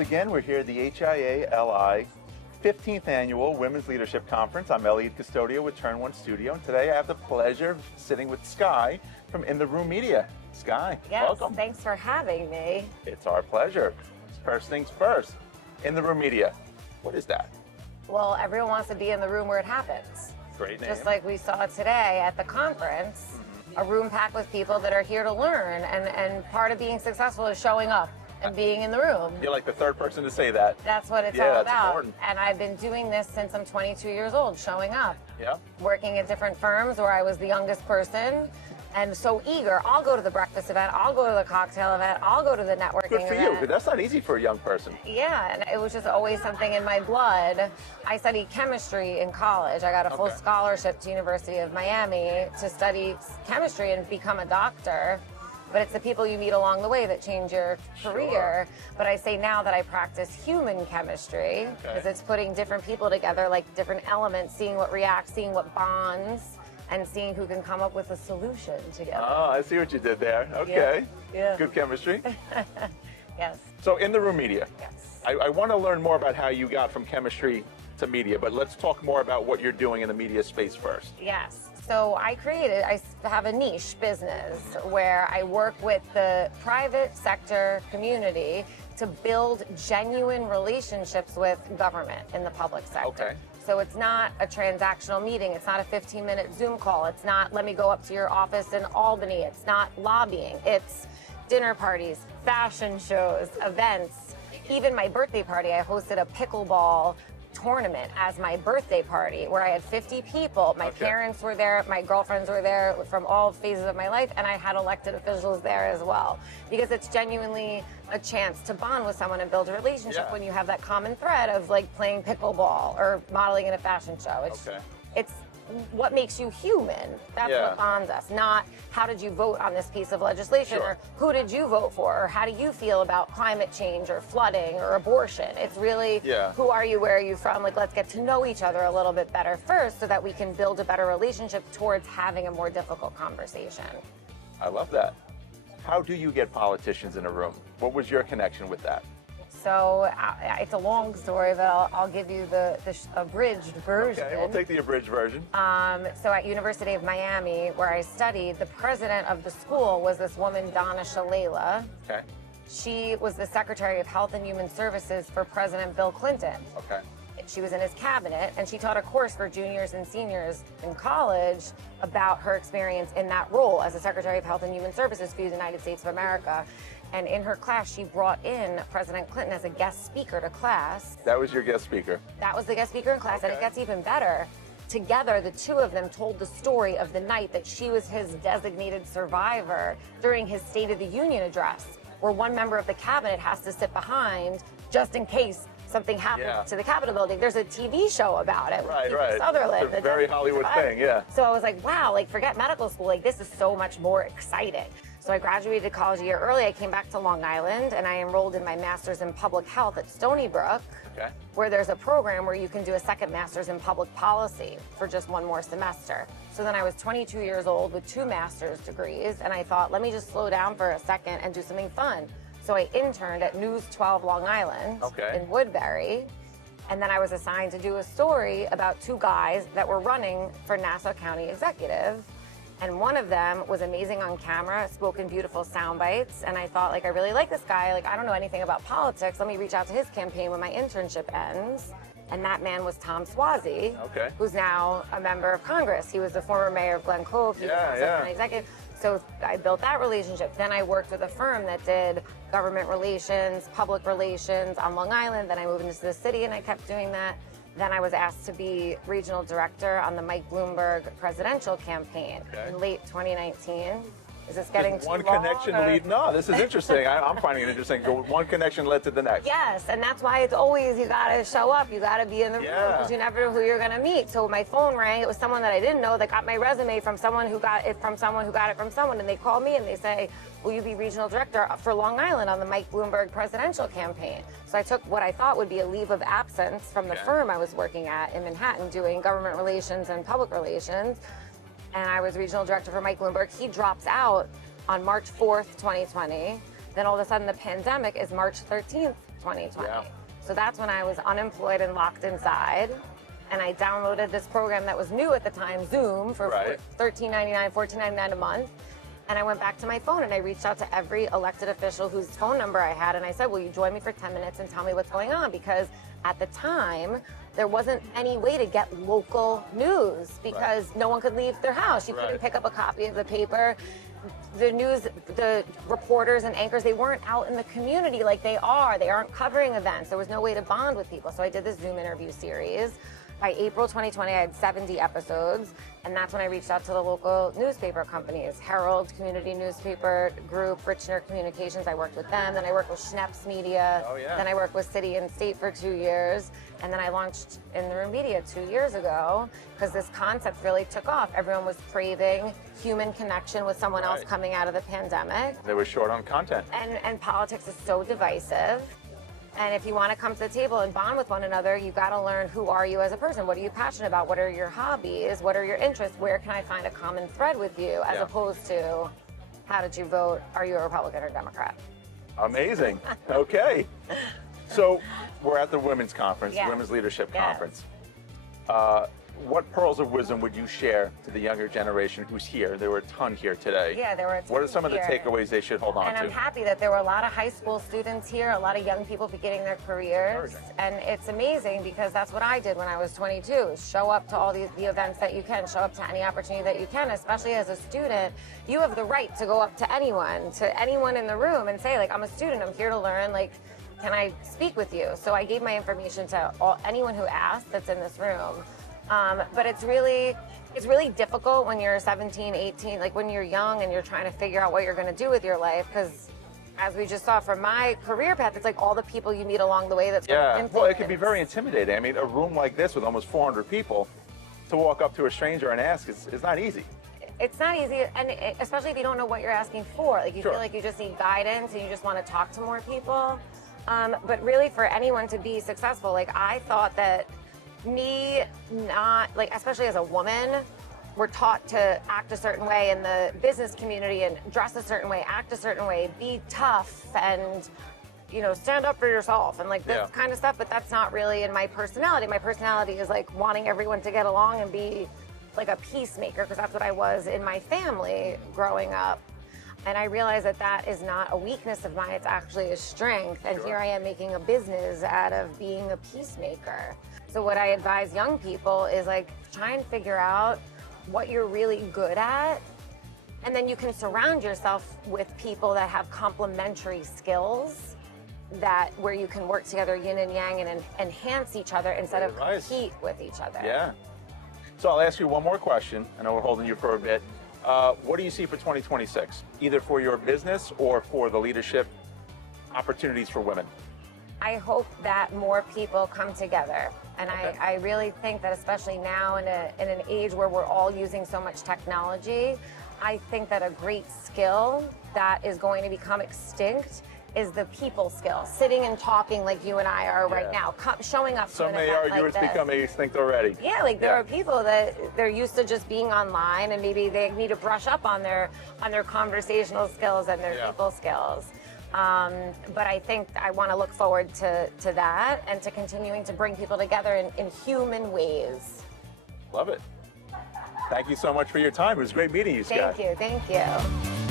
again. We're here at the HIA-LI 15th Annual Women's Leadership Conference. I'm Eliud Custodio with Turn One Studio, and today I have the pleasure of sitting with Skye from In the Room Media. Skye, yes, welcome. Thanks for having me. It's our pleasure. First things first, In the Room Media, what is that? Well, everyone wants to be in the room where it happens. Great name. Just like we saw today at the conference, a room packed with people that are here to learn, and part of being successful is showing up and being in the room. You're like the third person to say that. That's what it's all that's about. important. And I've been doing this since I'm 22 years old, showing up. Yeah. Working at different firms where I was the youngest person, and so eager. I'll go to the breakfast event, I'll go to the cocktail event, I'll go to the networking Good for event. you, because that's not easy for a young person. Yeah, and it was just always something in my blood. I studied chemistry in college. I got a full scholarship to University of Miami to study chemistry and become a doctor. But it's the people you meet along the way that change your career. Sure. But I say now that I practice human chemistry, because it's putting different people together, like different elements, seeing what reacts, seeing what bonds, and seeing who can come up with a solution together. Oh, I see what you did there. Okay. Yeah. Good chemistry. Yes. So In the Room Media. Yes. I want to learn more about how you got from chemistry to media, but let's talk more about what you're doing in the media space first. Yes. So I have a niche business where I work with the private sector community to build genuine relationships with government in the public sector. Okay. So it's not a transactional meeting. It's not a 15-minute Zoom call. It's not, let me go up to your office in Albany. It's not lobbying. It's dinner parties, fashion shows, events. Even my birthday party, I hosted a pickleball tournament as my birthday party where I had 50 people. My parents were there, my girlfriends were there from all phases of my life, and I had elected officials there as well. Because it's genuinely a chance to bond with someone and build a relationship when you have that common thread of like playing pickleball or modeling in a fashion show. It's what makes you human. That's what bonds us, not how did you vote on this piece of legislation or who did you vote for or how do you feel about climate change or flooding or abortion. It's really who are you, where are you from, like let's get to know each other a little bit better first so that we can build a better relationship towards having a more difficult conversation. I love that. How do you get politicians in a room? What was your connection with that? So it's a long story, but I'll give you the abridged version. Okay, we'll take the abridged version. So at University of Miami, where I studied, the president of the school was this woman, Donna Shalala. Okay. She was the Secretary of Health and Human Services for President Bill Clinton. Okay. She was in his cabinet, and she taught a course for juniors and seniors in college about her experience in that role as the Secretary of Health and Human Services for the United States of America. And in her class, she brought in President Clinton as a guest speaker to class. That was your guest speaker? That was the guest speaker in class, and it gets even better. Together, the two of them told the story of the night that she was his designated survivor during his State of the Union address, where one member of the cabinet has to sit behind just in case something happens to the Capitol building. There's a TV show about it. Right. Sutherland. It's a very Hollywood thing, So I was like, wow, like forget medical school, like this is so much more exciting. So I graduated college a year early. I came back to Long Island and I enrolled in my master's in public health at Stony Brook, where there's a program where you can do a second master's in public policy for just one more semester. So then I was 22 years old with 2 master's degrees, and I thought, let me just slow down for a second and do something fun. So I interned at News 12 Long Island in Woodbury, and then I was assigned to do a story about 2 guys that were running for Nassau County executive. And one of them was amazing on camera, spoke in beautiful sound bites, and I thought, like, I really like this guy. Like, I don't know anything about politics. Let me reach out to his campaign when my internship ends. And that man was Tom Suozzi, who's now a member of Congress. He was the former mayor of Glen Cove. He was also county executive. So I built that relationship. Then I worked with a firm that did government relations, public relations on Long Island. Then I moved into the city and I kept doing that. Then I was asked to be regional director on the Mike Bloomberg presidential campaign in late 2019. Is this getting too long? One connection lead? No, this is interesting. I'm finding it interesting. One connection led to the next. Yes, and that's why it's always, you gotta show up, you gotta be in the room, because you never know who you're gonna meet. So my phone rang, it was someone that I didn't know that got my resume from someone who got it from someone who got it from someone, and they call me and they say, will you be regional director for Long Island on the Mike Bloomberg presidential campaign? So I took what I thought would be a leave of absence from the firm I was working at in Manhattan doing government relations and public relations, and I was regional director for Mike Bloomberg. He drops out on March 4th, 2020. Then all of a sudden the pandemic is March 13th, 2020. Yeah. So that's when I was unemployed and locked inside. And I downloaded this program that was new at the time, Zoom, for $13.99, $14.99 a month. And I went back to my phone and I reached out to every elected official whose phone number I had. And I said, will you join me for 10 minutes and tell me what's going on? Because at the time, there wasn't any way to get local news because no one could leave their house. You couldn't pick up a copy of the paper. The news, the reporters and anchors, they weren't out in the community like they are. They aren't covering events. There was no way to bond with people. So I did this Zoom interview series. By April 2020, I had 70 episodes, and that's when I reached out to the local newspaper companies, Herald Community Newspaper Group, Richner Communications. I worked with them. Then I worked with Schnepp's Media. Then I worked with City and State for 2 years. And then I launched In the Room Media 2 years ago because this concept really took off. Everyone was craving human connection with someone else coming out of the pandemic. They were short on content. And politics is so divisive. And if you want to come to the table and bond with one another, you got to learn who are you as a person? What are you passionate about? What are your hobbies? What are your interests? Where can I find a common thread with you? As opposed to, how did you vote? Are you a Republican or Democrat? Amazing. Okay. So we're at the Women's Conference, Women's Leadership Conference. What pearls of wisdom would you share to the younger generation who's here? There were a ton here today. Yeah, there were a ton. What are some of the here. takeaways they should hold on And to? I'm happy that there were a lot of high school students here, a lot of young people beginning their careers. And it's amazing because that's what I did when I was 22. Show up to all the events that you can, show up to any opportunity that you can, especially as a student. You have the right to go up to anyone in the room and say, like, I'm a student, I'm here to learn, like, can I speak with you? So I gave my information to anyone who asked that's in this room. But it's really difficult when you're 17, 18, like when you're young and you're trying to figure out what you're going to do with your life. Because as we just saw from my career path, it's like all the people you meet along the way that's going to influence. Well, it can be very intimidating. I mean, a room like this with almost 400 people, to walk up to a stranger and ask is not easy. It's not easy, and especially if you don't know what you're asking for. Like you feel like you just need guidance and you just want to talk to more people. But really, for anyone to be successful, like I thought that especially as a woman, we're taught to act a certain way in the business community and dress a certain way, act a certain way, be tough and, stand up for yourself and like this kind of stuff. But that's not really in my personality. My personality is like wanting everyone to get along and be like a peacemaker, because that's what I was in my family growing up. And I realized that that is not a weakness of mine, it's actually a strength. And here I am making a business out of being a peacemaker. So what I advise young people is like, try and figure out what you're really good at. And then you can surround yourself with people that have complementary skills where you can work together yin and yang and enhance each other instead of compete with each other. Yeah. So I'll ask you one more question. I know we're holding you for a bit. What do you see for 2026, either for your business or for the leadership opportunities for women? I hope that more people come together. And I really think that especially now in an age where we're all using so much technology, I think that a great skill that is going to become extinct is the people skill. Sitting and talking like you and I are right now, showing up to an event like this. Some may argue it's become extinct already. Yeah, like there are people that they're used to just being online and maybe they need to brush up on their conversational skills and their people skills. But I think I want to look forward to that and to continuing to bring people together in human ways. Love it. Thank you so much for your time. It was great meeting you, Skye. Thank you.